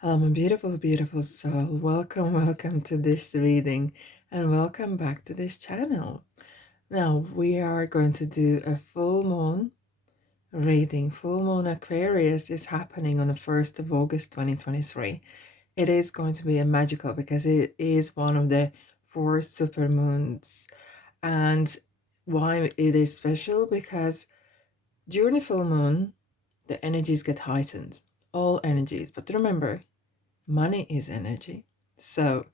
Hello, my beautiful, beautiful soul. Welcome, welcome to this reading and welcome back to this channel. Now, we are going to do a full moon reading. Full moon Aquarius is happening on the 1st of August 2023. It is going to be a magical because it is one of the 4 super moons. And why it is special? Because during the full moon, the energies get heightened. All energies. But remember, money is energy. So,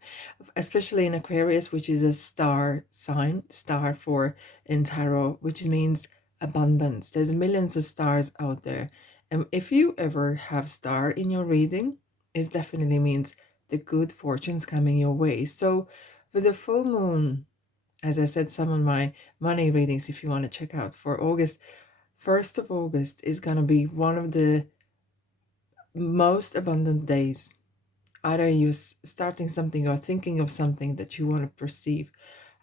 especially in Aquarius, which is a star sign, star for in tarot, which means abundance. There's millions of stars out there. And if you ever have star in your reading, it definitely means the good fortunes coming your way. So, with the full moon, as I said, some of my money readings, if you want to check out for August, 1st of August is going to be one of the most abundant days. Either you're starting something or thinking of something that you want to perceive,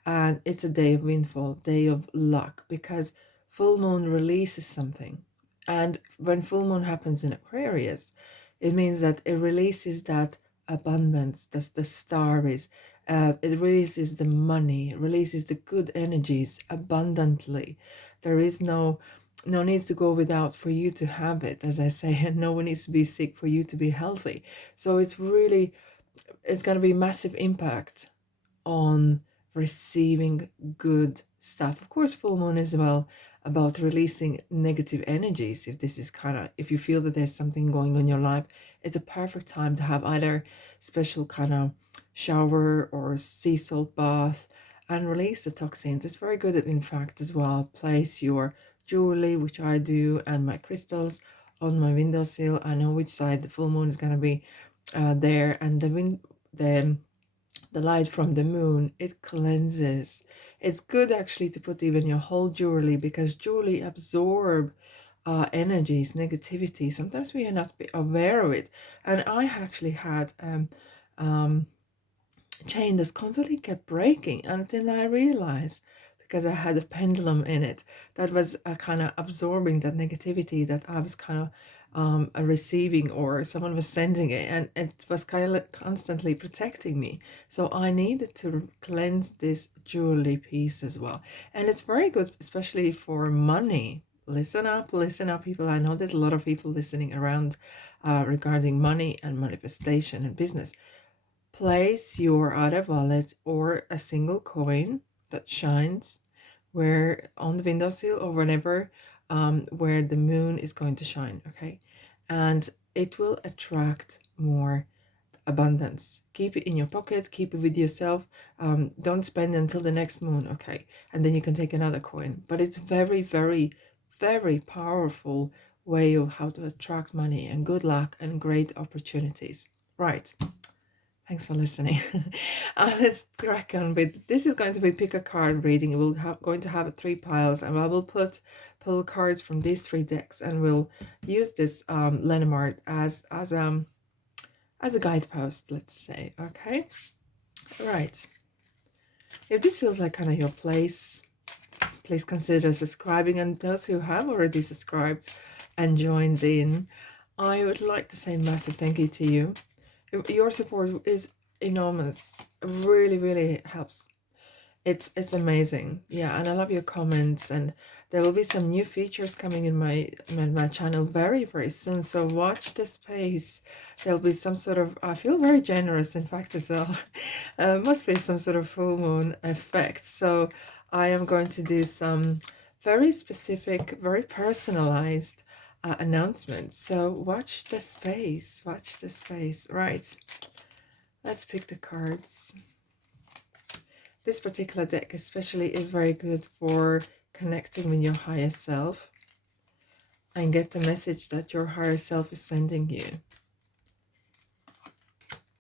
and it's a day of windfall, day of luck, because full moon releases something. And when full moon happens in Aquarius, it means that it releases that abundance that the star is. It releases the money, it releases the good energies abundantly. There is no needs to go without for you to have it, as I say, and no one needs to be sick for you to be healthy. So it's going to be massive impact on receiving good stuff. Of course, full moon is well about releasing negative energies. If you feel that there's something going on in your life, it's a perfect time to have either special kind of shower or sea salt bath and release the toxins. It's very good, in fact, as well. Place your jewelry, which I do, and my crystals on my windowsill. I know which side the full moon is going to be there, and the light from the moon, it cleanses. It's good actually to put even your whole jewelry, because jewelry absorb energies, negativity. Sometimes we are not aware of it. And I actually had um chain that's constantly kept breaking until I realized, because I had a pendulum in it that was kind of absorbing that negativity that I was kind of receiving, or someone was sending it, and it was kind of constantly protecting me. So I needed to cleanse this jewelry piece as well. And it's very good, especially for money. Listen up, people. I know there's a lot of people listening around regarding money and manifestation and business. Place your other wallet or a single coin that shines where on the windowsill or whenever where the moon is going to shine, okay? And it will attract more abundance. Keep it in your pocket, keep it with yourself. Don't spend until the next moon, okay? And then you can take another coin. But it's very, very, very powerful way of how to attract money and good luck and great opportunities. Right. Thanks for listening. Let's crack on with this. Is going to be pick a card reading. We're going to have 3 piles, and I will pull cards from these 3 decks, and we'll use this Lenormand as a guidepost. Let's say, okay, right. If this feels like kind of your place, please consider subscribing. And those who have already subscribed and joined in, I would like to say massive thank you to you. Your support is enormous. It really, really helps. It's amazing. Yeah, and I love your comments, and there will be some new features coming in my channel very, very soon. So watch the space. There'll be some sort of, I feel very generous, in fact, as well. Must be some sort of full moon effect. So I am going to do some very specific, very personalized announcements. So watch the space. Watch the space. Right. Let's pick the cards. This particular deck especially is very good for connecting with your higher self and get the message that your higher self is sending you.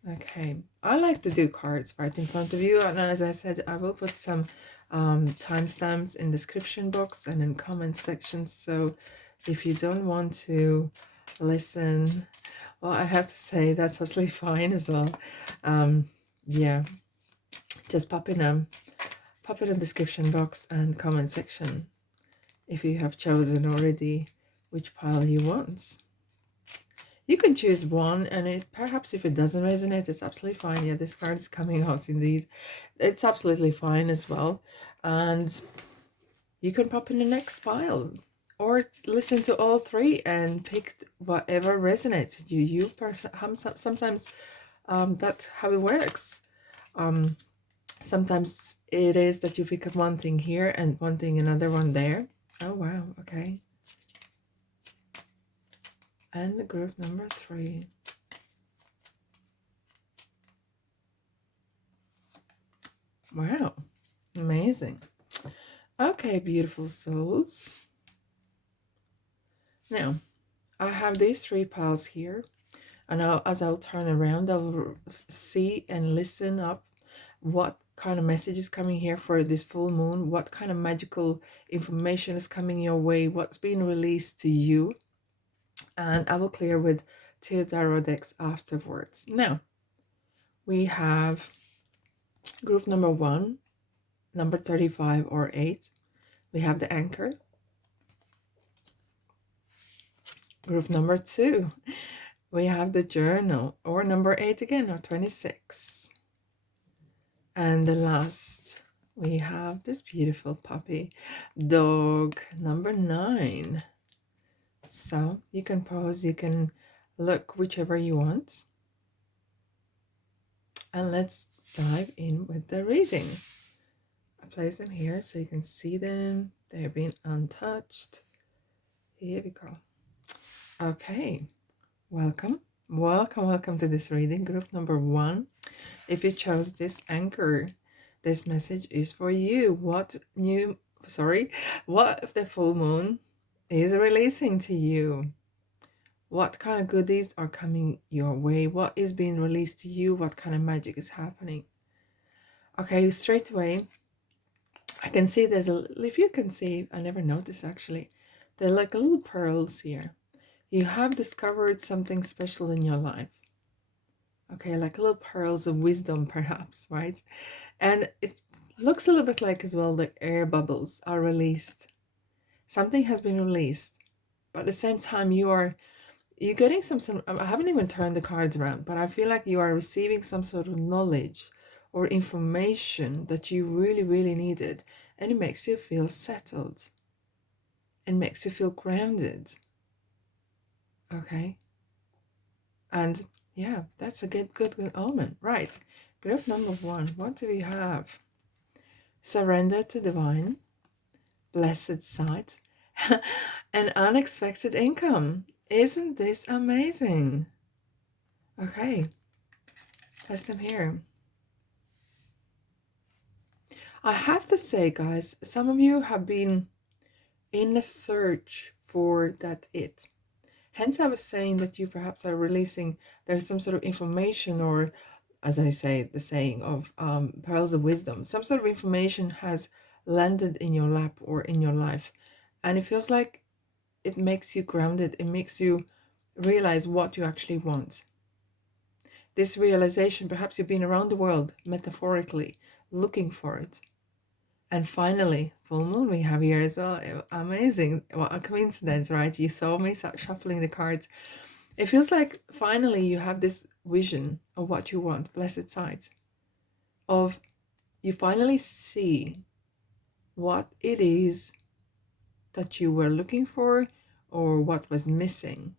Okay, I like to do cards right in front of you, and as I said, I will put some timestamps in description box and in comment section. So if you don't want to listen, well, I have to say that's absolutely fine as well. Yeah, just pop it in the description box and comment section if you have chosen already which pile you want. You can choose one, and perhaps if it doesn't resonate, it's absolutely fine. Yeah, this card is coming out indeed. It's absolutely fine as well. And you can pop in the next file, or listen to all three and pick whatever resonates with you. Sometimes that's how it works. Sometimes it is that you pick up one thing here and one thing, another one there. Oh, wow. Okay. And the group number 3. Wow. Amazing. Okay, beautiful souls. Now, I have these 3 piles here. And as I'll turn around, I'll see and listen up what kind of message is coming here for this full moon, what kind of magical information is coming your way, what's being released to you. And I will clear with 2 tarot decks afterwards. Now, we have group number 1, number 35 or 8. We have the anchor. Group number 2, we have the journal, or number 8 again, or 26. And the last, we have this beautiful puppy dog, number 9. So you can pause, you can look whichever you want. And let's dive in with the reading. I place them here so you can see them. They're being untouched. Here we go. Okay, welcome to this reading, group number 1. If you chose this anchor, this message is for you. What if the full moon is releasing to you? What kind of goodies are coming your way? What is being released to you? What kind of magic is happening? Okay, straight away, I can see if you can see, I never noticed actually, they're like little pearls here. You have discovered something special in your life. Okay, like little pearls of wisdom, perhaps, right? And it looks a little bit like as well the air bubbles are released. Something has been released, but at the same time you're getting some I haven't even turned the cards around, but I feel like you are receiving some sort of knowledge or information that you really, really needed, and it makes you feel settled. It makes you feel grounded. Okay. And yeah, that's a good omen. Right. Group number 1. What do we have? Surrender to divine, blessed sight, and unexpected income. Isn't this amazing? Okay. Place them here. I have to say, guys, some of you have been in a search for that it. Hence, I was saying that you perhaps are releasing, there's some sort of information, or as I say, the saying of pearls of wisdom, some sort of information has landed in your lap or in your life. And it feels like it makes you grounded. It makes you realize what you actually want. This realization, perhaps you've been around the world, metaphorically, looking for it. And finally, full moon we have here as well. Amazing. What a coincidence, right? You saw me shuffling the cards. It feels like finally you have this vision of what you want, blessed sight. Of you finally see what it is that you were looking for or what was missing.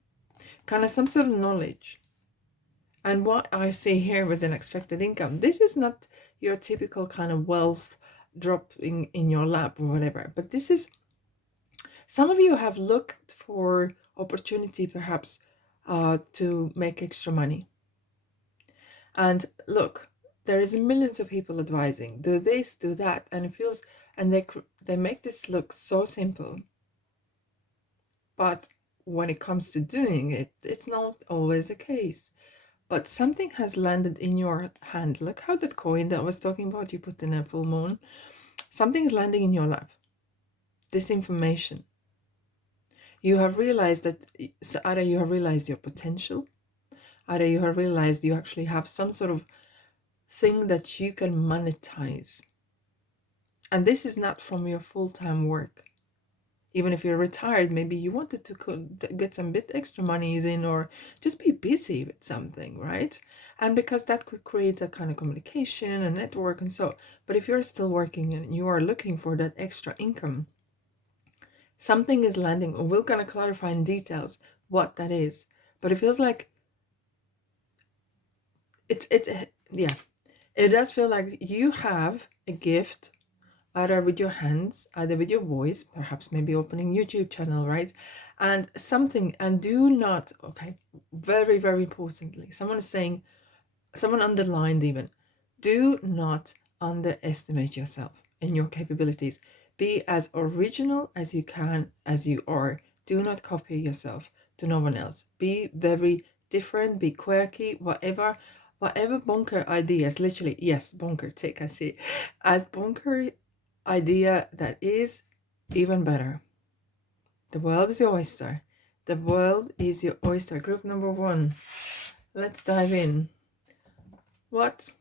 Kind of some sort of knowledge. And what I see here with unexpected income, this is not your typical kind of wealth dropping in your lap or whatever, but this is, some of you have looked for opportunity perhaps to make extra money. And look, there is millions of people advising, do this, do that, and it feels, and they make this look so simple. But when it comes to doing it, it's not always the case. But something has landed in your hand. Look how that coin that I was talking about, you put in a full moon. Something's landing in your lap. This information. You have realized that, so either you have realized your potential, either you have realized you actually have some sort of thing that you can monetize. And this is not from your full-time work. Even if you're retired, maybe you wanted to get some bit extra monies in, or just be busy with something, right? And because that could create a kind of communication, a network, and so. But if you're still working and you are looking for that extra income, something is landing. We're going to clarify in details what that is. But it feels like it's yeah, it does feel like you have a gift, either with your hands, either with your voice, perhaps maybe opening YouTube channel, right? And something, and do not, okay, very, very importantly, someone is saying, someone underlined even, do not underestimate yourself and your capabilities. Be as original as you can, as you are. Do not copy yourself to no one else. Be very different, be quirky, whatever bonker ideas, literally, yes, bonker, take, I see, as bonker idea that is, even better. The world is your oyster. The world is your oyster. Group number 1. Let's dive in. What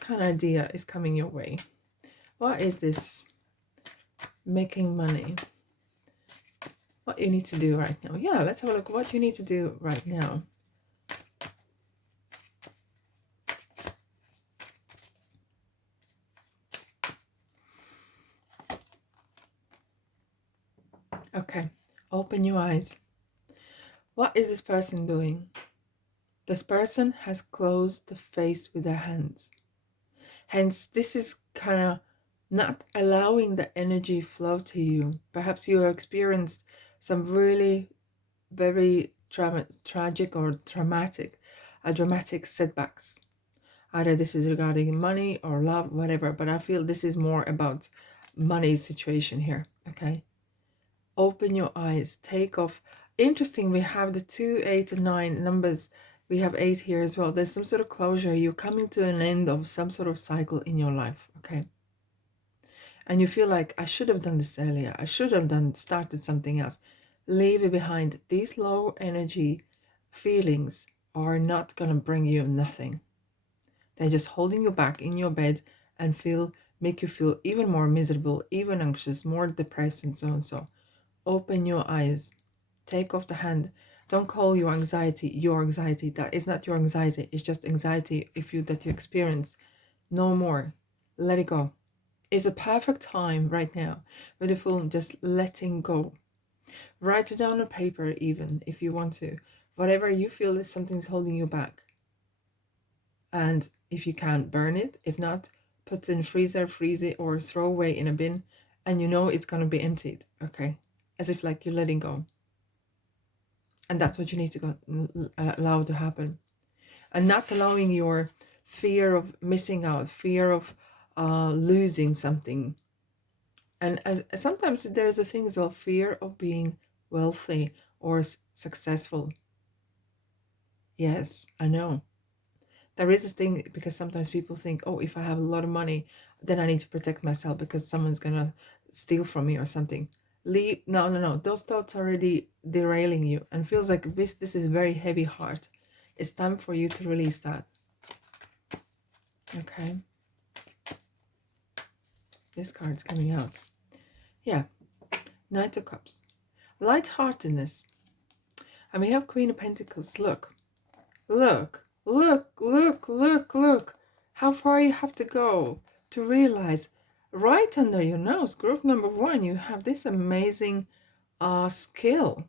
kind of idea is coming your way? What is this? Making money. What you need to do right now. Yeah, let's have a look. What you need to do right now. Okay, open your eyes. What is this person doing? This person has closed the face with their hands. Hence, this is kind of not allowing the energy flow to you. Perhaps you experienced some really very tragic or dramatic setbacks. Either this is regarding money or love, whatever, but I feel this is more about money situation here, okay? Open your eyes, take off. Interesting, we have the 2, 8, and 9 numbers. We have 8 here as well. There's some sort of closure. You're coming to an end of some sort of cycle in your life, okay? And you feel like, I should have done this earlier. I should have started something else. Leave it behind. These low energy feelings are not going to bring you nothing. They're just holding you back in your bed and make you feel even more miserable, even anxious, more depressed, and so and so. Open your eyes. Take off the hand. Don't call your anxiety your anxiety. That is not your anxiety. It's just anxiety that you experience. No more. Let it go. It's a perfect time right now with the full just letting go. Write it down on paper even if you want to. Whatever you feel is something's holding you back. And if you can, burn it. If not, put it in freezer, freeze it, or throw away in a bin, and you know it's going to be emptied, okay? As if like you're letting go. And that's what you need to allow to happen. And not allowing your fear of missing out, fear of losing something. And sometimes there's a thing as well, fear of being wealthy or successful. Yes, I know. There is a thing, because sometimes people think, oh, if I have a lot of money, then I need to protect myself because someone's gonna steal from me or something. No. Those thoughts are already derailing you and feels like this is very heavy heart. It's time for you to release that. Okay. This card's coming out. Yeah. Knight of Cups. Lightheartedness. And we have Queen of Pentacles. Look. How far you have to go to realize right under your nose, group number 1, you have this amazing skill.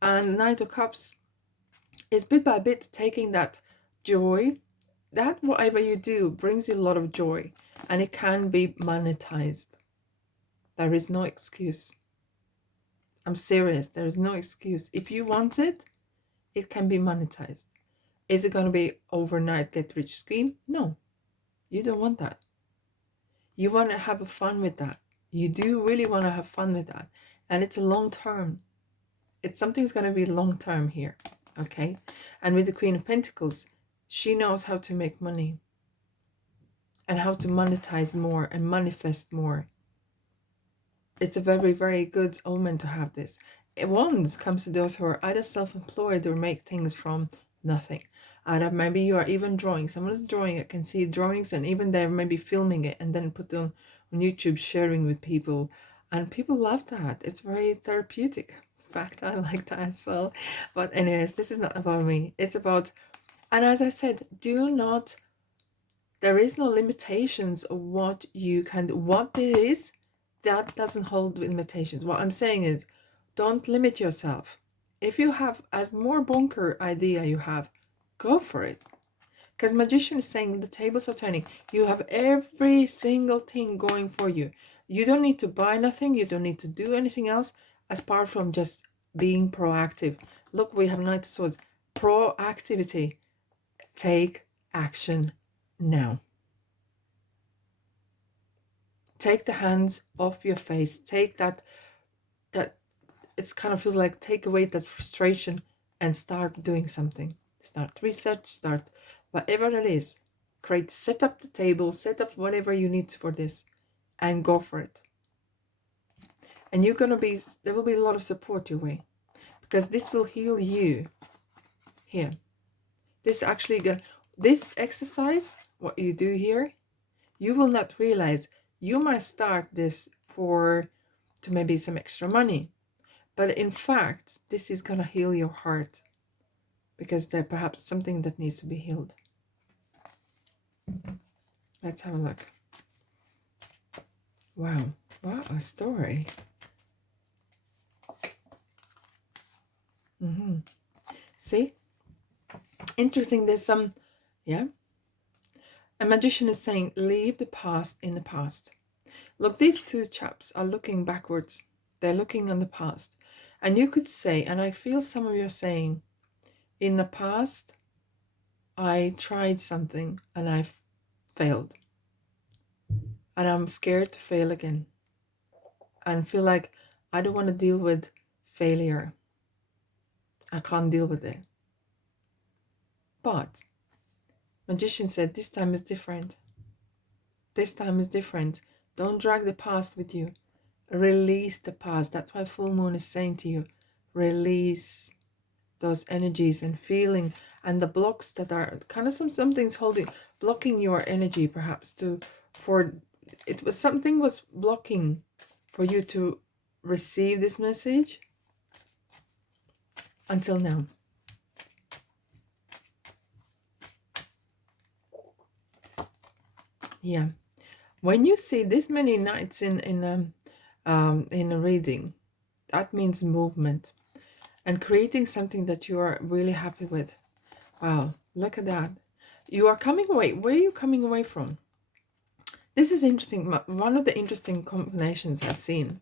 And Knight of Cups is bit by bit taking that joy, that whatever you do brings you a lot of joy, and it can be monetized. There is no excuse. I'm serious. There is no excuse. If you want it, it can be monetized. Is it going to be overnight get rich scheme? No, you don't want that. You want to have fun with that. You do really want to have fun with that. And it's a long term. Something's going to be long term here. Okay. And with the Queen of Pentacles, she knows how to make money and how to monetize more and manifest more. It's a very, very good omen to have this. Wands comes to those who are either self-employed or make things from nothing. Either maybe you are even drawing. Someone's drawing. I can see drawings, and even they're maybe filming it and then put on YouTube, sharing with people. And people love that. It's very therapeutic. In fact, I like that as well. But anyways, this is not about me. It's about, and as I said, do not, there is no limitations of what you can do. What it is, that doesn't hold limitations. What I'm saying is, don't limit yourself. If you have as more bunker idea you have, go for it. Because magician is saying the tables are turning. You have every single thing going for you. You don't need to buy nothing. You don't need to do anything else apart from just being proactive. Look, we have Knight of Swords. Proactivity. Take action now. Take the hands off your face. Take that it's kind of feels like take away that frustration and start doing something. Start research, start whatever it is. Set up the table, set up whatever you need for this, and go for it. And there will be a lot of support your way, because this will heal you. Here, this exercise, what you do here, you will not realize. You might start this to maybe some extra money, but in fact, this is gonna heal your heart, because there's perhaps something that needs to be healed. Let's have a look. Wow, a story. See? Interesting, there's some, yeah? A magician is saying, leave the past in the past. Look, these two chaps are looking backwards. They're looking on the past. And you could say, and I feel some of you are saying, in the past, I tried something and I failed. And I'm scared to fail again. And feel like I don't want to deal with failure. I can't deal with it. But magician said, this time is different. This time is different. Don't drag the past with you. Release the past. That's why full moon is saying to you, release those energies and feeling and the blocks that are kind of something's blocking your energy, perhaps something was blocking for you to receive this message until now. Yeah, when you see this many nights in a reading, that means movement and creating something that you are really happy with. Wow, look at that. You are coming away. Where are you coming away from? This is interesting. One of the interesting combinations I've seen.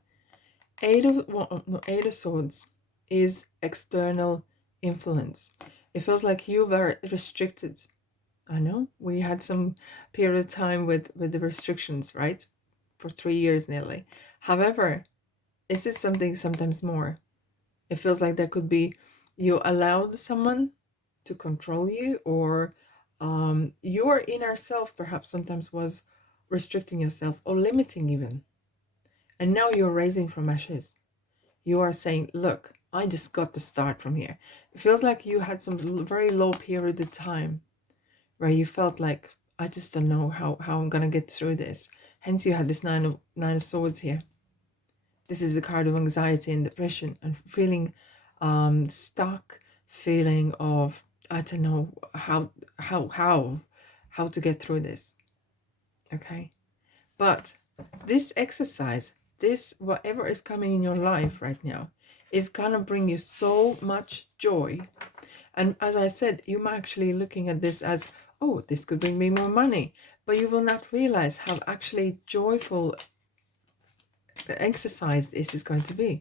Eight of Swords is external influence. It feels like you were restricted. I know we had some period of time with the restrictions, right? For 3 years nearly. However, this is something sometimes more. It feels like there could be, you allowed someone to control you, or your inner self perhaps sometimes was restricting yourself or limiting even. And now you're raising from ashes. You are saying, look, I just got to start from here. It feels like you had some very low period of time where you felt like, I just don't know how I'm going to get through this. Hence you had this nine of Swords here. This is the card of anxiety and depression and feeling stuck, feeling of, I don't know how to get through this. Okay. But this exercise, this whatever is coming in your life right now, is gonna bring you so much joy. And as I said, you might actually looking at this as, oh, this could bring me more money, but you will not realize how actually joyful the exercise this is going to be.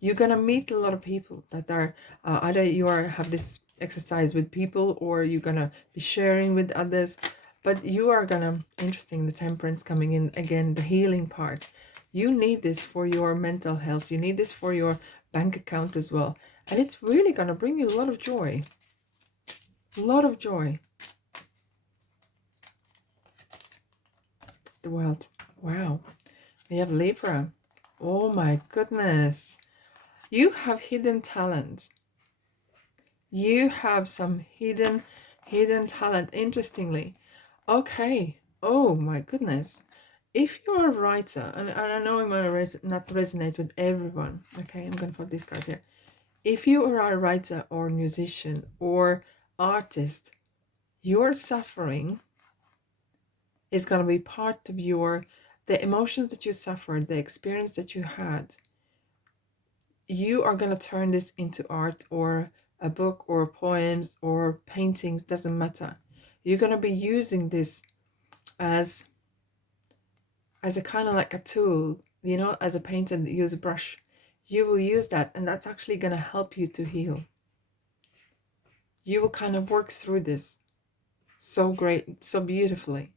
You're gonna meet a lot of people that are either have this exercise with people, or you're gonna be sharing with others. But you are gonna, interesting, the temperance coming in again, the healing part. You need this for your mental health. You need this for your bank account as well. And it's really gonna bring you a lot of joy. A lot of joy. The world. Wow. We have Libra. Oh my goodness. You have hidden talent. You have some hidden talent, interestingly. Okay. Oh my goodness. If you are a writer, and I know it might not resonate with everyone, okay, I'm going to put these cards here. If you are a writer or musician or artist, your suffering is going to be part of the emotions that you suffered, the experience that you had. You are going to turn this into art or a book or poems or paintings, doesn't matter. You're going to be using this as a kind of like a tool, as a painter use a brush. You will use that, and that's actually going to help you to heal. You will kind of work through this so great, so beautifully.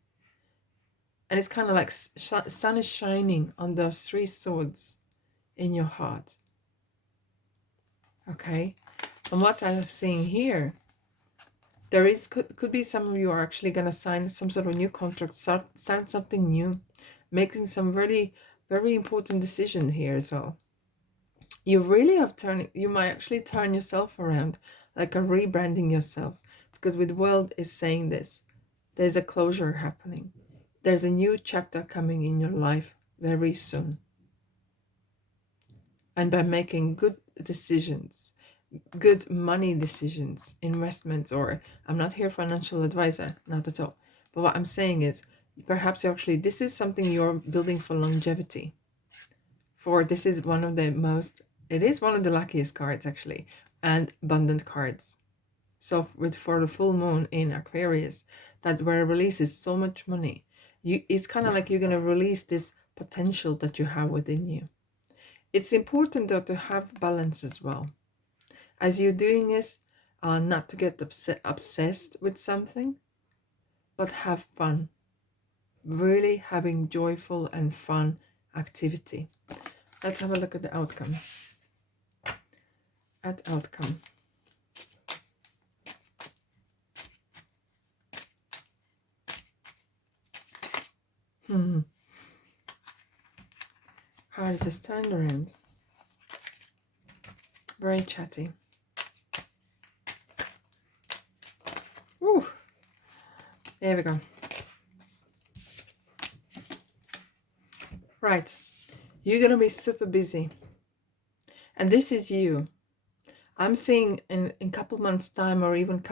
And it's kind of like sun is shining on those three swords in your heart. Okay? And what I'm seeing here, could be some of you are actually going to sign some sort of new contract, start something new, making some really very important decision here as well. You really have you might actually turn yourself around, like a rebranding yourself, because with the world is saying this, there's a closure happening. There's a new chapter coming in your life very soon. And by making good decisions, good money decisions, investments, or I'm not here financial advisor, not at all. But what I'm saying is, perhaps this is something you're building for longevity. This is one of the luckiest cards actually, and abundant cards. So for the full moon in Aquarius, that where it releases so much money, it's kind of like you're going to release this potential that you have within you. It's important though to have balance as well. As you're doing this, not to get obsessed with something, but have fun. Really having joyful and fun activity. Let's have a look at the outcome. Card just turned around. Very chatty. Ooh. There we go. Right. You're going to be super busy. And this is you. I'm seeing in a couple months time, or even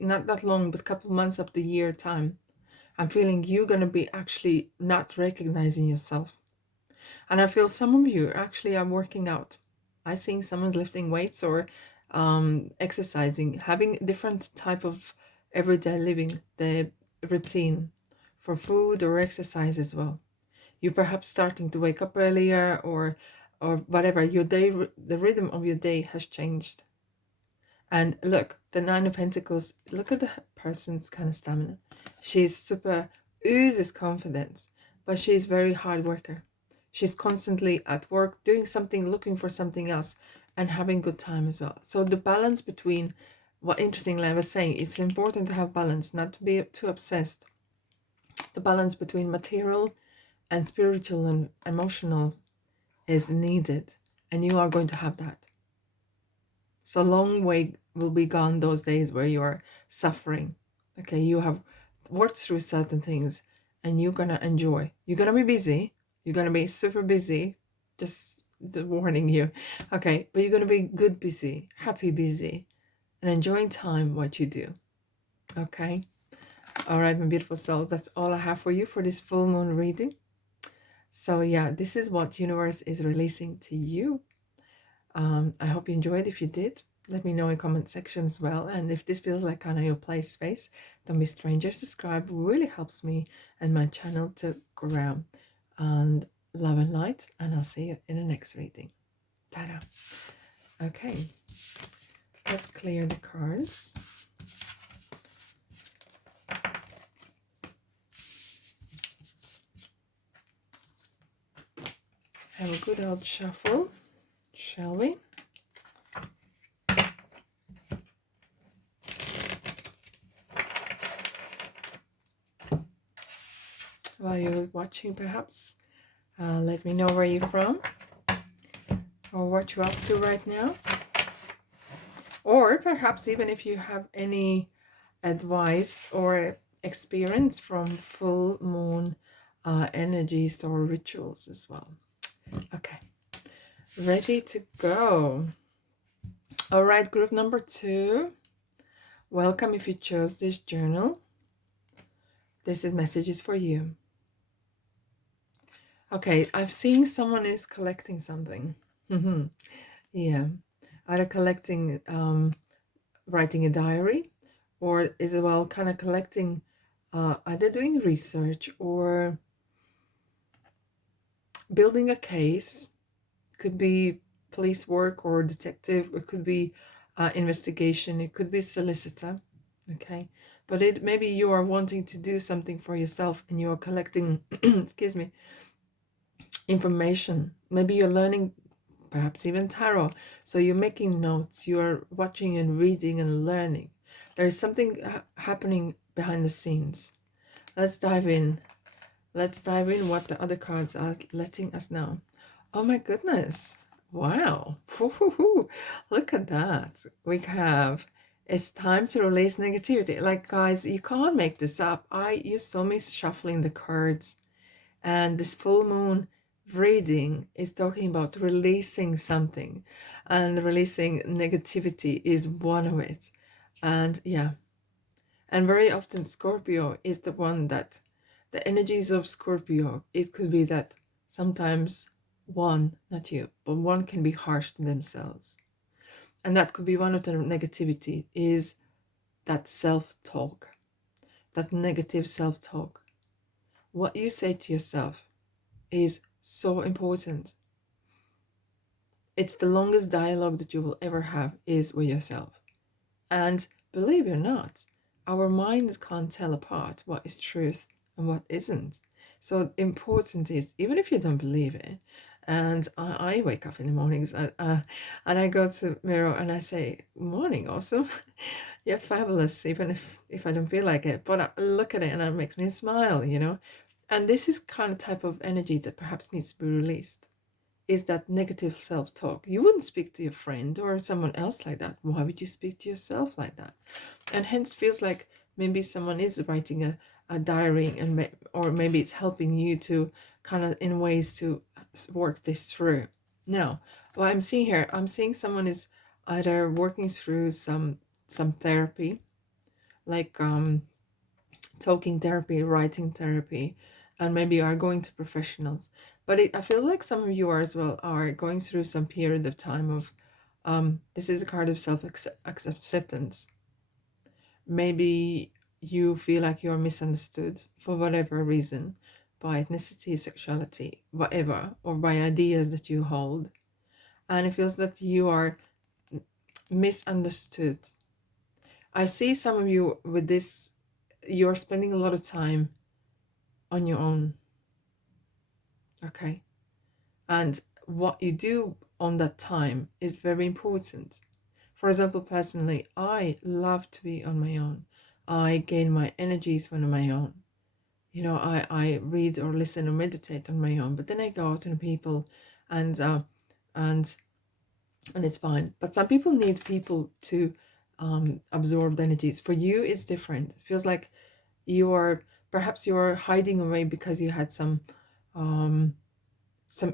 not that long, but a couple months of the year time, I'm feeling you're going to be actually not recognizing yourself. And I feel some of you actually are working out. I think someone's lifting weights or exercising, having different type of everyday living, the routine for food or exercise as well. You're perhaps starting to wake up earlier or whatever. Your day, the rhythm of your day has changed. And look, the Nine of Pentacles, look at the person's kind of stamina. She's super, oozes confidence, but she's very hard worker. She's constantly at work, doing something, looking for something else, and having good time as well. So the balance between, interestingly I was saying, it's important to have balance, not to be too obsessed. The balance between material and spiritual and emotional is needed, and you are going to have that. So long way will be gone those days where you are suffering. Okay, you have worked through certain things and you're gonna enjoy. You're gonna be busy. You're gonna be super busy. Just warning you. Okay, but you're gonna be good busy, happy busy, and enjoying time what you do. Okay. All right, my beautiful souls. That's all I have for you for this full moon reading. So yeah, this is what universe is releasing to you. I hope you enjoyed. If you did, let me know in comment section as well. And if this feels like kind of your play space, don't be strangers. Subscribe really helps me and my channel to grow. And love and light. And I'll see you in the next reading. Ta-da. Okay. Let's clear the cards. Have a good old shuffle, shall we? While you're watching, perhaps, let me know where you're from or what you're up to right now. Or perhaps even if you have any advice or experience from full moon energies or rituals as well. Okay, ready to go. All right, group number 2. Welcome if you chose this journal. This is messages for you. Okay, I've seen someone is collecting something. Yeah, either collecting, writing a diary, or is it, well, kind of collecting, either doing research or building a case. Could be police work or detective. It could be investigation. It could be solicitor. Okay, but it maybe you are wanting to do something for yourself and you are collecting excuse me, information. Maybe you're learning, perhaps even tarot. So you're making notes, you're watching and reading and learning. There's something happening behind the scenes. Let's dive in. Let's dive in what the other cards are letting us know. Oh my goodness. Wow. Look at that. We have, it's time to release negativity. Like, guys, you can't make this up. You saw me shuffling the cards, and this full moon reading is talking about releasing something, and releasing negativity is one of it. And yeah, and very often Scorpio is the one that, the energies of Scorpio, it could be that sometimes one, not you, but one can be harsh to themselves. And that could be one of the negativity, is that self-talk, that negative self-talk. What you say to yourself is so important. It's the longest dialogue that you will ever have is with yourself. And believe it or not, our minds can't tell apart what is truth and what isn't. So important is, even if you don't believe it, and I wake up in the mornings and I go to mirror and I say, morning, awesome. You're fabulous, even if I don't feel like it. But I look at it and it makes me smile, you know. And this is kind of type of energy that perhaps needs to be released, is that negative self-talk. You wouldn't speak to your friend or someone else like that. Why would you speak to yourself like that? And hence feels like maybe someone is writing a diary, and or maybe it's helping you to kind of in ways to work this through. Now, what I'm seeing here, I'm seeing someone is either working through some therapy, like talking therapy, writing therapy, and maybe you are going to professionals. But I feel like some of you are as well are going through some period of time of, this is a card of self-acceptance. Maybe you feel like you're misunderstood for whatever reason, by ethnicity, sexuality, whatever, or by ideas that you hold. And it feels that you are misunderstood. I see some of you with this, you're spending a lot of time on your own. Okay. And what you do on that time is very important. For example, personally, I love to be on my own. I gain my energies when I'm on my own. You know, I read or listen or meditate on my own, but then I go out to people and and it's fine. But some people need people to absorb the energies. For you, it's different. It feels like perhaps you're hiding away because you had some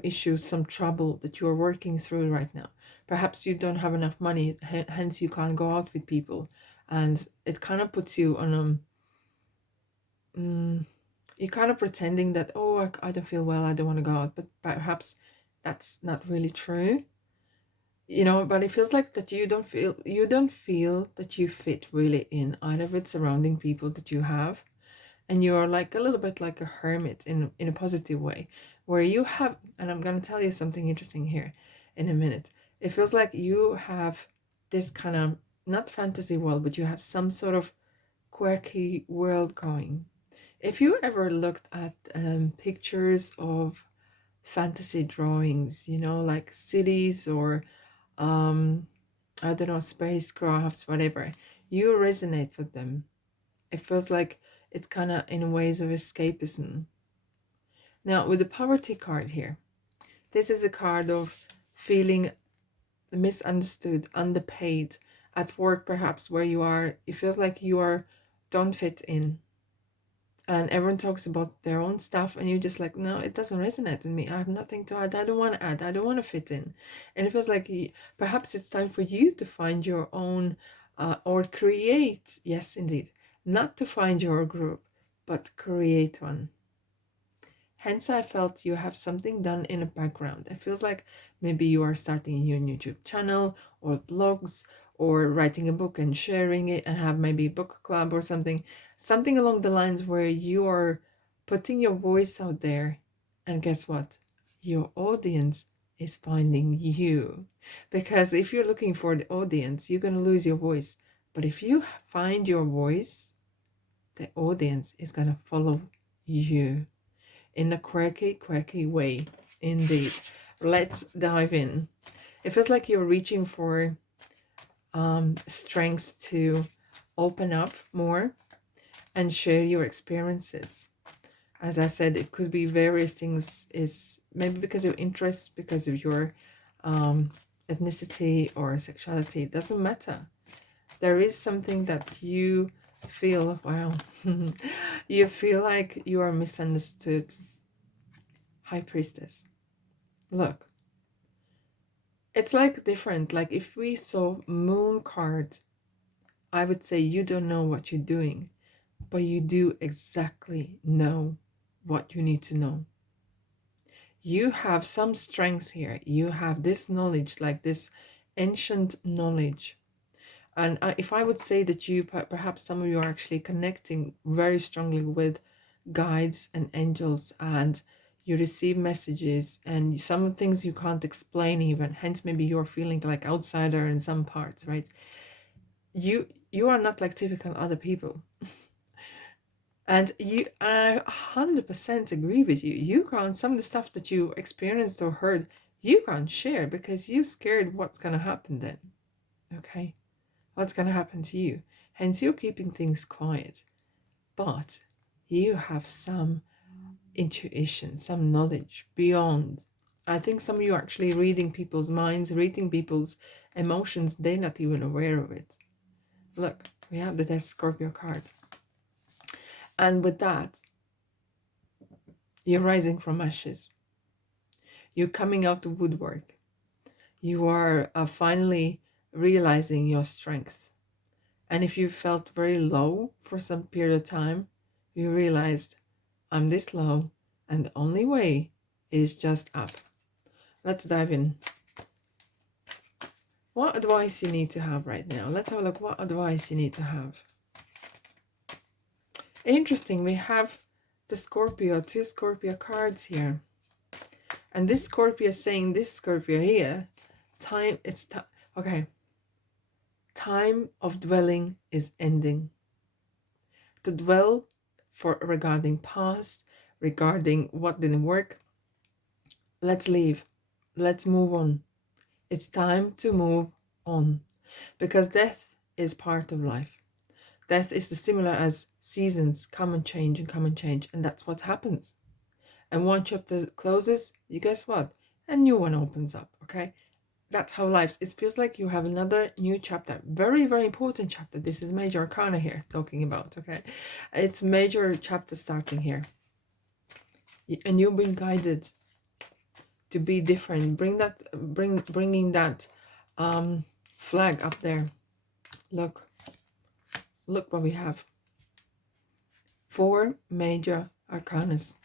issues, some trouble that you're working through right now. Perhaps you don't have enough money, hence you can't go out with people, and it kind of puts you on you're kind of pretending that, oh, I don't feel well, I don't want to go out, but perhaps that's not really true, you know. But it feels like that you don't feel that you fit really in either with surrounding people that you have, and you're like a little bit like a hermit in a positive way, where you have, and I'm going to tell you something interesting here in a minute. It feels like you have this kind of, not fantasy world, but you have some sort of quirky world going. If you ever looked at pictures of fantasy drawings, you know, like cities or I don't know, spacecrafts, whatever, you resonate with them. It feels like it's kind of in ways of escapism. Now, with the poverty card here, this is a card of feeling misunderstood, underpaid at work, perhaps, where you are. It feels like you don't fit in. and everyone talks about their own stuff, and you're just like, no, it doesn't resonate with me. I have nothing to add. I don't want to add. I don't want to fit in. And it feels like perhaps it's time for you to find your own, or create. Yes, indeed. Not to find your group, but create one. Hence, I felt you have something done in the background. It feels like maybe you are starting a new YouTube channel or blogs or writing a book and sharing it, and have maybe a book club or something. Something along the lines where you are putting your voice out there. And guess what? Your audience is finding you. Because if you're looking for the audience, you're going to lose your voice. But if you find your voice, the audience is going to follow you in a quirky way. Indeed. Let's dive in. It feels like you're reaching for strength to open up more and share your experiences. As I said, it could be various things, is maybe because of interests, because of your ethnicity or sexuality. It doesn't matter. There is something that you feel, wow, you feel like you are misunderstood. High Priestess. Look, it's like different. Like if we saw moon card, I would say you don't know what you're doing, but you do exactly know what you need to know. You have some strengths here. You have this knowledge, like this ancient knowledge. And if I would say that you, perhaps some of you are actually connecting very strongly with guides and angels, and you receive messages, and some things you can't explain even, hence maybe you're feeling like outsider in some parts, right? You are not like typical other people. And I 100% agree with you. You can't, some of the stuff that you experienced or heard, you can't share because you're scared what's going to happen then. Okay? What's going to happen to you? Hence, you're keeping things quiet. But you have some intuition, some knowledge beyond. I think some of you are actually reading people's minds, reading people's emotions. They're not even aware of it. Look, we have the Death Scorpio card. And with that, you're rising from ashes. You're coming out of woodwork. You are finally realizing your strength. And if you felt very low for some period of time, you realized, I'm this low, and the only way is just up. Let's dive in. What advice you need to have right now? Let's have a look what advice you need to have. Interesting, we have the Scorpio, 2 Scorpio cards here. And this Scorpio is saying, this Scorpio here, okay. Time of dwelling is ending. To dwell regarding past, regarding what didn't work, let's leave. Let's move on. It's time to move on. Because death is part of life. Death is similar as seasons come and change and come and change. And that's what happens. And one chapter closes, you guess what? A new one opens up, okay? That's how life, it feels like you have another new chapter. Very, very important chapter. This is major arcana here talking about, okay? It's major chapter starting here. And you've been guided to be different. Bringing that flag up there. Look what we have. 4 major arcanas.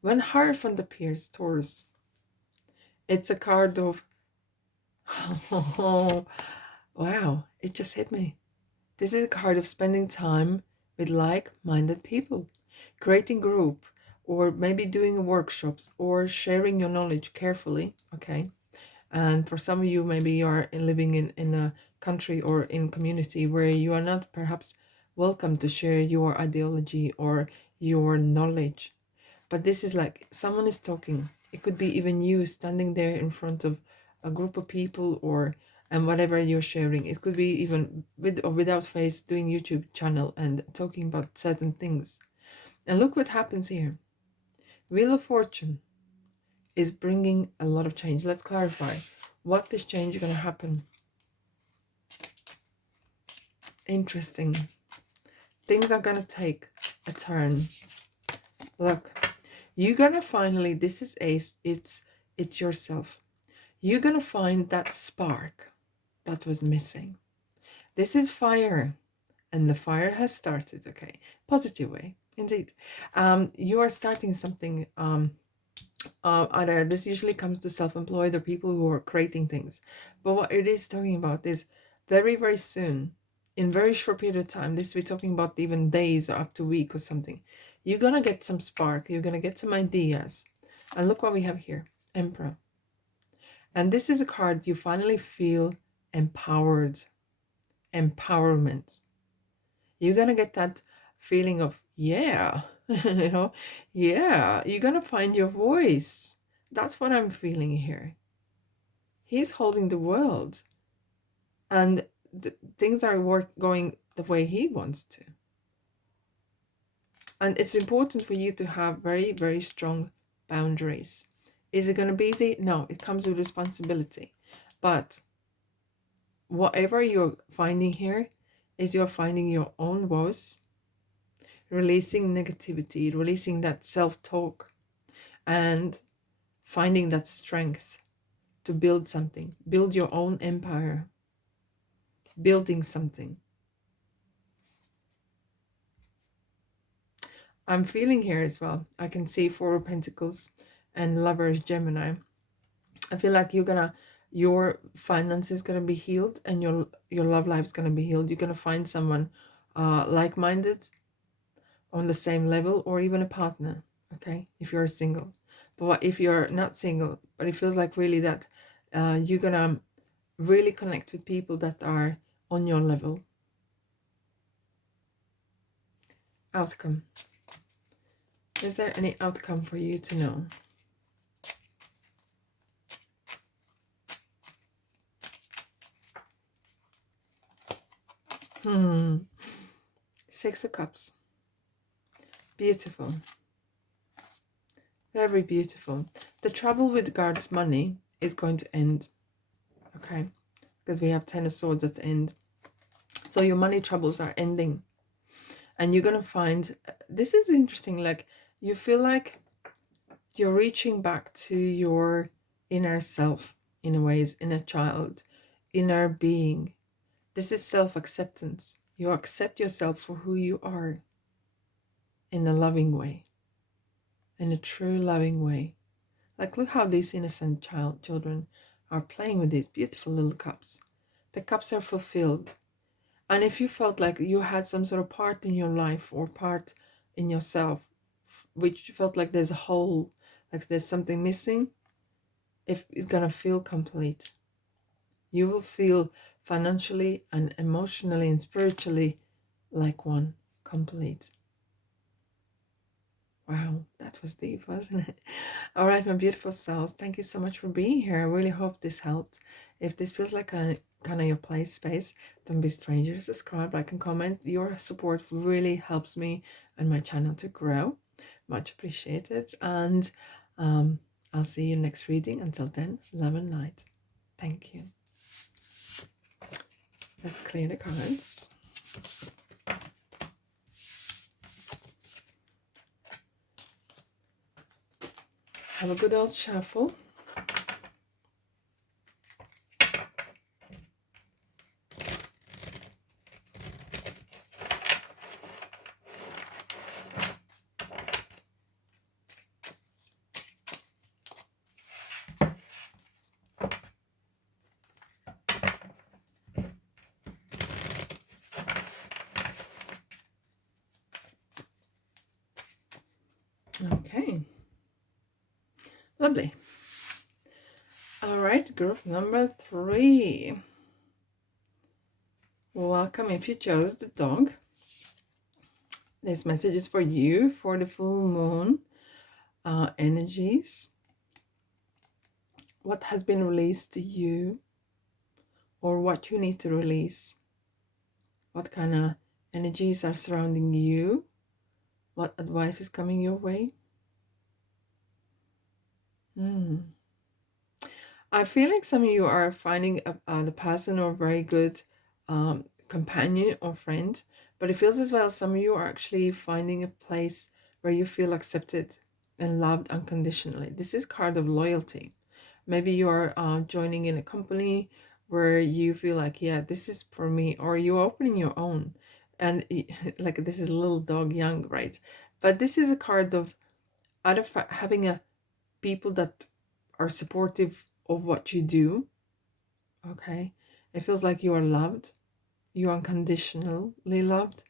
When Hierophant appears, Taurus, it's a card of, oh, wow, it just hit me. This is a card of spending time with like-minded people, creating group, or maybe doing workshops, or sharing your knowledge carefully, okay? And for some of you, maybe you are living in a country or in community where you are not perhaps welcome to share your ideology or your knowledge. But this is like someone is talking. It could be even you standing there in front of a group of people, and whatever you're sharing. It could be even with or without face, doing YouTube channel and talking about certain things. And look what happens here. Wheel of Fortune is bringing a lot of change. Let's clarify what this change is going to happen. Interesting. Things are going to take a turn. Look, you're gonna finally, this is Ace, it's yourself. You're gonna find that spark that was missing. This is fire, and the fire has started. Okay, positive way, indeed. You are starting something. Either this usually comes to self-employed or people who are creating things, but what it is talking about is very, very soon, in very short period of time. This we're talking about even days or up to a week or something. You're gonna get some spark. You're gonna get some ideas, and look what we have here, Emperor. And this is a card you finally feel empowered, empowerment. You're gonna get that feeling of, yeah, you know, yeah, you're gonna find your voice. That's what I'm feeling here. He's holding the world, and things are going the way he wants to. And it's important for you to have very, very strong boundaries. Is it going to be easy? No, it comes with responsibility. But whatever you're finding here is you're finding your own voice, releasing negativity, releasing that self-talk, and finding that strength to build something, build your own empire, building something. I'm feeling here as well. I can see Four of Pentacles and Lovers, Gemini. I feel like your finance is gonna be healed, and your love life is gonna be healed. You're gonna find someone like-minded, on the same level, or even a partner. Okay, if you're single. But what if you're not single, but it feels like really that you're gonna really connect with people that are on your level. Outcome. Is there any outcome for you to know? Six of Cups. Beautiful. Very beautiful. The trouble with regards money is going to end. Okay, because we have Ten of Swords at the end. So your money troubles are ending. And you're going to find, this is interesting, like you feel like you're reaching back to your inner self, in a ways, inner child, inner being. This is self-acceptance. You accept yourself for who you are in a loving way, in a true loving way. Like, look how these innocent children are playing with these beautiful little cups. The cups are fulfilled. And if you felt like you had some sort of part in your life or part in yourself, which felt like there's a hole, like there's something missing, if it's gonna feel complete. You will feel financially and emotionally and spiritually like one, complete. Wow, that was deep, wasn't it? All right, my beautiful souls, thank you so much for being here. I really hope this helped. If this feels like a kind of your play space, don't be strangers. Subscribe, like, and comment. Your support really helps me and my channel to grow. Much appreciated. And I'll see you next reading. Until then, love and light. Thank you. Let's clear the cards. Have a good old shuffle. Okay. Lovely. All right, group number 3. Welcome. If you chose the dog, this message is for you for the full moon energies. What has been released to you, or what you need to release? What kind of energies are surrounding you? What advice is coming your way? I feel like some of you are finding the person or very good companion or friend, But it feels as well some of you are actually finding a place where you feel accepted and loved unconditionally. This is card of loyalty. Maybe you are joining in a company where you feel like, yeah, this is for me, or you're opening your own. And like this is little dog young, right? But this is a card of out of having a people that are supportive of what you do. Okay, it feels like you are loved, you are unconditionally loved.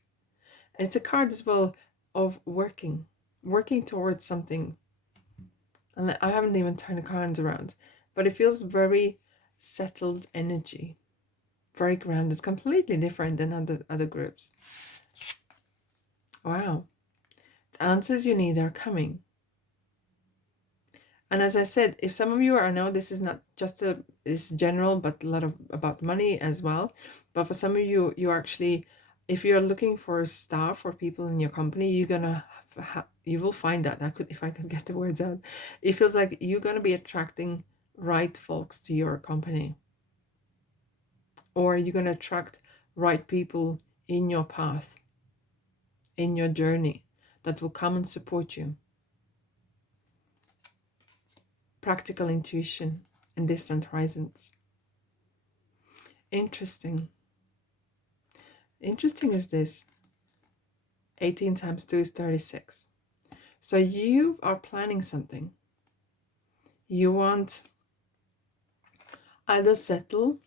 And it's a card as well of working towards something. And I haven't even turned the cards around, but it feels very settled energy, very grounded, completely different than other groups. Wow, the answers you need are coming. And as I said, if some of you are, I know this is not just is general, but a lot of about money as well. But for some of you, you actually, if you're looking for staff or people in your company, you're gonna you will find that. If I could get the words out, it feels like you're gonna be attracting right folks to your company, or you're gonna attract right people in your path, in your journey, that will come and support you. Practical intuition and distant horizons. Interesting. Interesting is this. 18 times 2 is 36. So you are planning something. You want either settle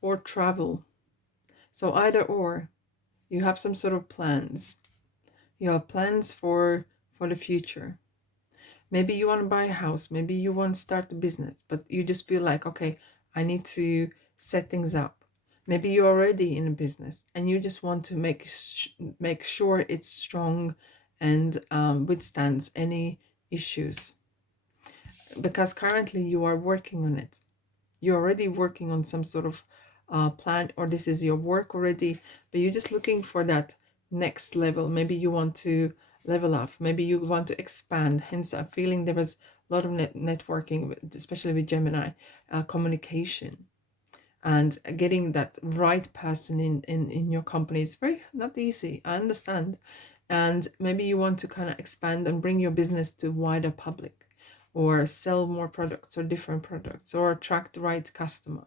or travel. So either or. You have some sort of plans. You have plans for the future. Maybe you want to buy a house. Maybe you want to start a business. But you just feel like, okay, I need to set things up. Maybe you're already in a business and you just want to make sure it's strong and withstands any issues. Because currently you are working on it. You're already working on some sort of plan, or this is your work already, but you're just looking for that next level. Maybe you want to level up. Maybe you want to expand. Hence, I'm feeling there was a lot of networking, especially with Gemini, communication. And getting that right person in your company is very not easy. I understand. And maybe you want to kind of expand and bring your business to wider public, or sell more products or different products, or attract the right customer.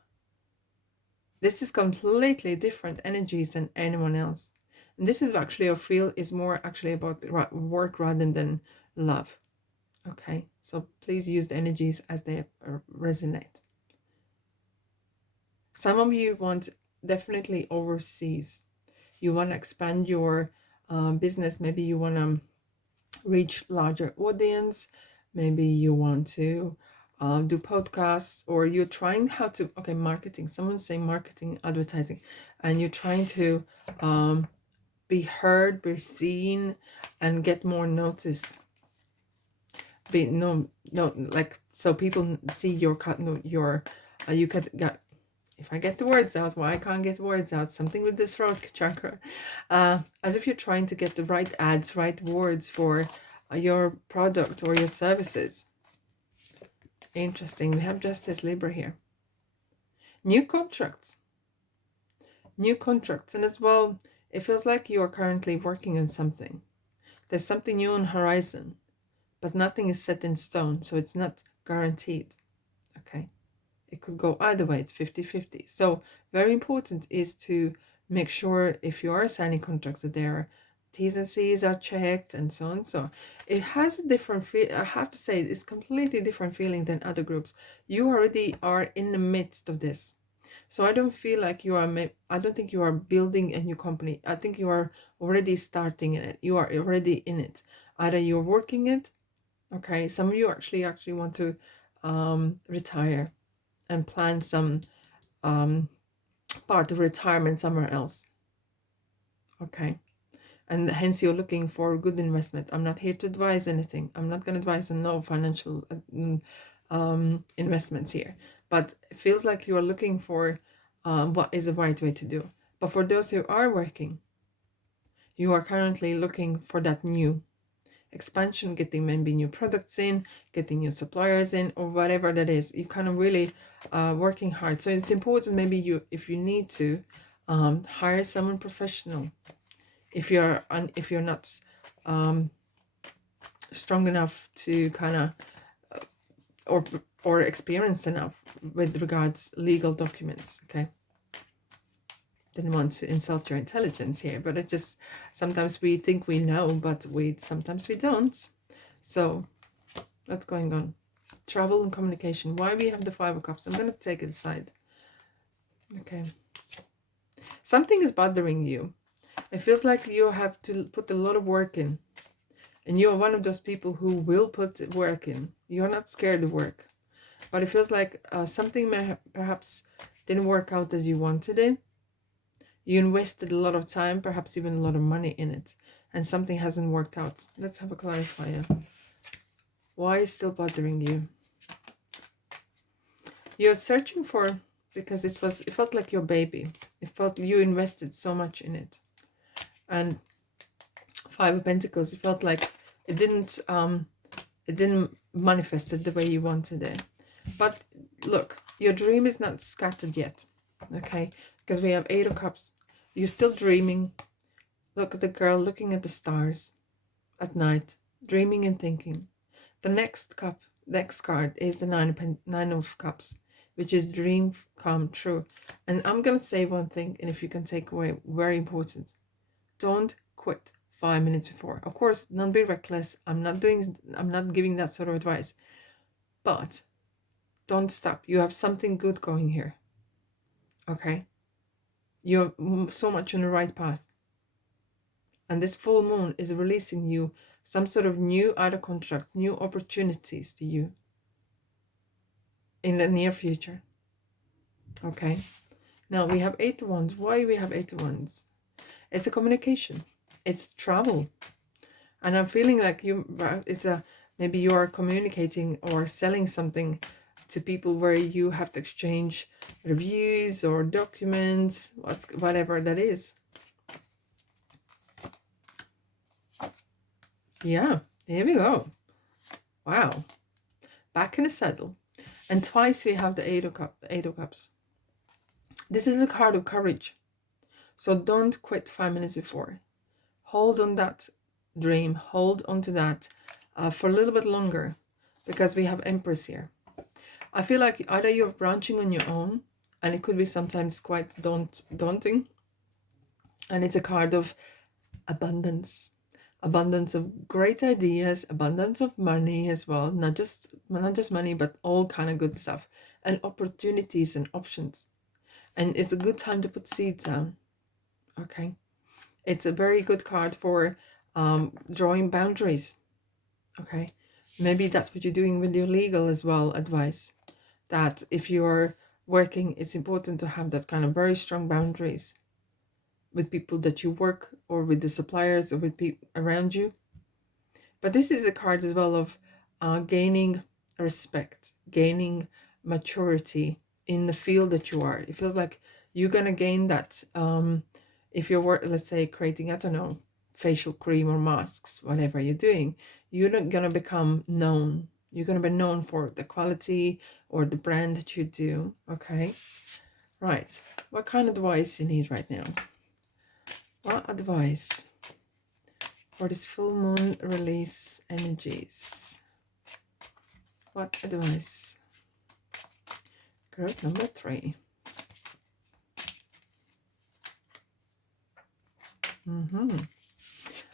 This is completely different energies than anyone else. And this is actually, I feel, is more actually about work rather than love. Okay, so please use the energies as they resonate. Some of you want definitely overseas. You want to expand your business. Maybe you want to reach larger audience. Maybe you want to do podcasts, or you're trying how to, okay, marketing. Someone's saying marketing, advertising, and you're trying to be heard, be seen, and get more notice. Be no, like, so people see your you could get, if I get the words out, why I can't get words out, something with this throat chakra, as if you're trying to get the right ads, right words for your product or your services. Interesting. We have Justice, Libra here. New contracts. And as well, it feels like you are currently working on something. There's something new on horizon, but nothing is set in stone, so it's not guaranteed. Okay. It could go either way. It's 50-50. So very important is to make sure if you are signing contracts that their T's and C's are checked and so on. So it has a different feel. I have to say, it's completely different feeling than other groups. You already are in the midst of this. So I don't feel like you are, I don't think you are building a new company. I think you are already starting in it. You are already in it. Either you're working it. Okay. Some of you actually want to retire and plan some part of retirement somewhere else. Okay. And hence you're looking for good investment. I'm not here to advise anything. I'm not going to advise on no financial investments here. But it feels like you are looking for what is the right way to do. But for those who are working, you are currently looking for that new expansion, getting maybe new products in, getting new suppliers in, or whatever that is. You kind of really working hard. So it's important, maybe you, if you need to hire someone professional, if you're not strong enough to kind of or experienced enough with regards legal documents. Okay, didn't want to insult your intelligence here, but it just, sometimes we think we know, but sometimes we don't. So what's going on? Travel and communication. Why we have the Five of Cups? I'm going to take it aside. Okay, something is bothering you. It feels like you have to put a lot of work in, and you are one of those people who will put work in. You're not scared of work, but it feels like something perhaps didn't work out as you wanted it. You invested a lot of time, perhaps even a lot of money in it, and something hasn't worked out. Let's have a clarifier. Why is still bothering you? You're searching for, because it felt like your baby. It felt you invested so much in it. And Five of Pentacles, it felt like it didn't manifest it the way you wanted it. But look, your dream is not scattered yet. Okay, because we have Eight of Cups. You're still dreaming. Look at the girl looking at the stars at night, dreaming and thinking. The next card is the Nine of Cups, which is dream come true. And I'm gonna say one thing, and if you can take away, very important: don't quit 5 minutes before. Of course, don't be reckless. I'm not giving that sort of advice, but don't stop. You have something good going here. Okay, you're so much on the right path, and this full moon is releasing you some sort of new either contract, new opportunities to you in the near future. Okay, now we have Eight of Wands. Why we have Eight of Wands? It's a communication, it's travel, and I'm feeling like maybe you are communicating or selling something to people where you have to exchange reviews or documents, whatever that is. Yeah, here we go. Wow, back in the saddle. And twice we have the Eight of Cups. This is a card of courage. So don't quit 5 minutes before. Hold on that dream. Hold on to that for a little bit longer, because we have Empress here. I feel like either you're branching on your own, and it could be sometimes quite daunting. And it's a card of abundance. Abundance of great ideas, abundance of money as well. Not just money, but all kind of good stuff. And opportunities and options. And it's a good time to put seeds down. Okay. It's a very good card for drawing boundaries. Okay. Maybe that's what you're doing with your legal as well advice. That if you're working, it's important to have that kind of very strong boundaries with people that you work, or with the suppliers, or with people around you. But this is a card as well of gaining respect, gaining maturity in the field that you are. It feels like you're going to gain that if you're, let's say, creating, I don't know, facial cream or masks, whatever you're doing, you're not going to become known. You're going to be known for the quality or the brand that you do. Okay. Right. What kind of advice you need right now? What advice for this full moon release energies? What advice? Group number 3.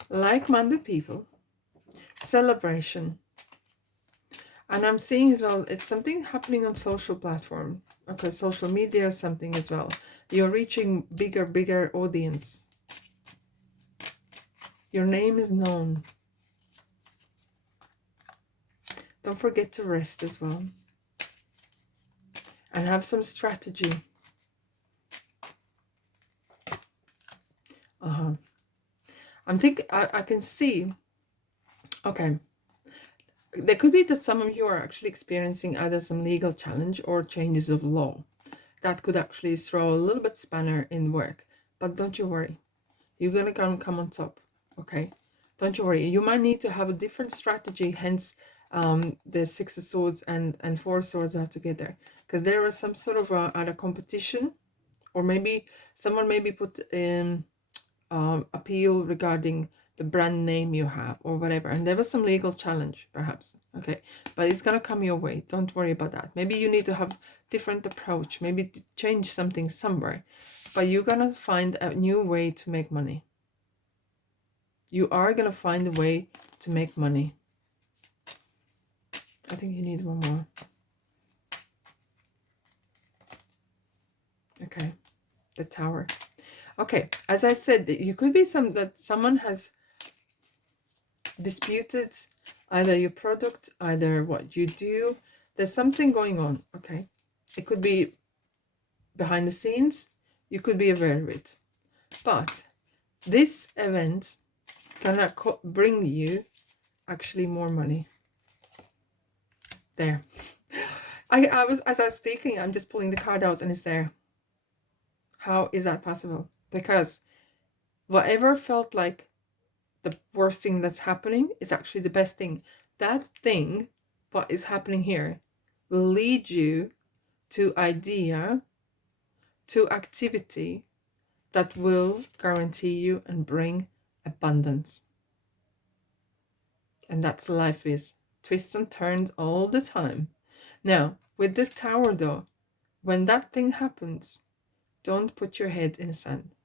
Like-minded people, celebration, and I'm seeing as well, it's something happening on social platform. Okay, social media, something as well. You're reaching bigger audience. Your name is known. Don't forget to rest as well. And have some strategy. I can see. Okay. There could be that some of you are actually experiencing either some legal challenge or changes of law. That could actually throw a little bit spanner in work. But don't you worry. You're going to come on top. Okay, don't you worry. You might need to have a different strategy, hence the Six of Swords and Four of Swords are together, because there was some sort of either competition, or maybe someone maybe put appeal regarding the brand name you have or whatever, and there was some legal challenge perhaps, okay, but it's gonna come your way. Don't worry about that. Maybe you need to have different approach, maybe to change something somewhere, but you're gonna find a new way to make money. You are gonna find a way to make money. I think you need one more. Okay, the Tower. Okay, as I said, you could be that someone has disputed either your product, either what you do. There's something going on, okay? It could be behind the scenes. You could be aware of it. But this event can bring you actually more money. There. As I was speaking, I'm just pulling the card out and it's there. How is that possible? Because whatever felt like the worst thing that's happening is actually the best thing. That thing, what is happening here, will lead you to idea, to activity that will guarantee you and bring abundance. And that's life is. Twists and turns all the time. Now, with the Tower though, when that thing happens, don't put your head in the sand.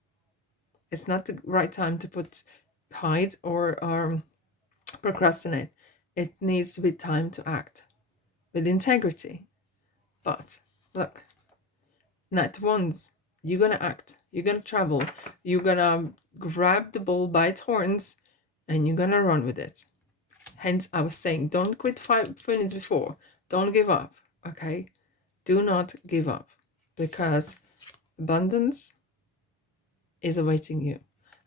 It's not the right time to hide or procrastinate. It needs to be time to act with integrity. But look, not once. You're gonna act. You're gonna travel. You're gonna grab the bull by its horns and you're gonna run with it. Hence, I was saying, don't quit 5 minutes before. Don't give up, okay? Do not give up, because abundance is awaiting you.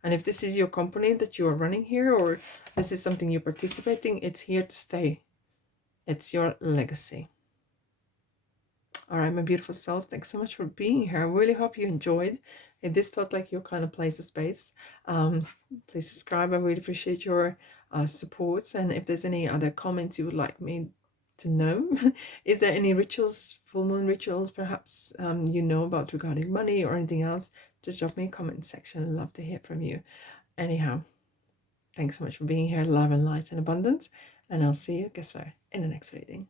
And if this is your company that you are running here, or this is something you're participating, it's here to stay. It's your legacy. All right, my beautiful souls, thanks so much for being here. I really hope you enjoyed. If this felt like your kind of place of space, please subscribe. I really appreciate your support. And if there's any other comments you would like me to know, is there any rituals, full moon rituals, perhaps you know about regarding money or anything else, just drop me a comment section. I'd love to hear from you. Anyhow, thanks so much for being here. Love and light and abundance. And I'll see you, guess where, in the next reading.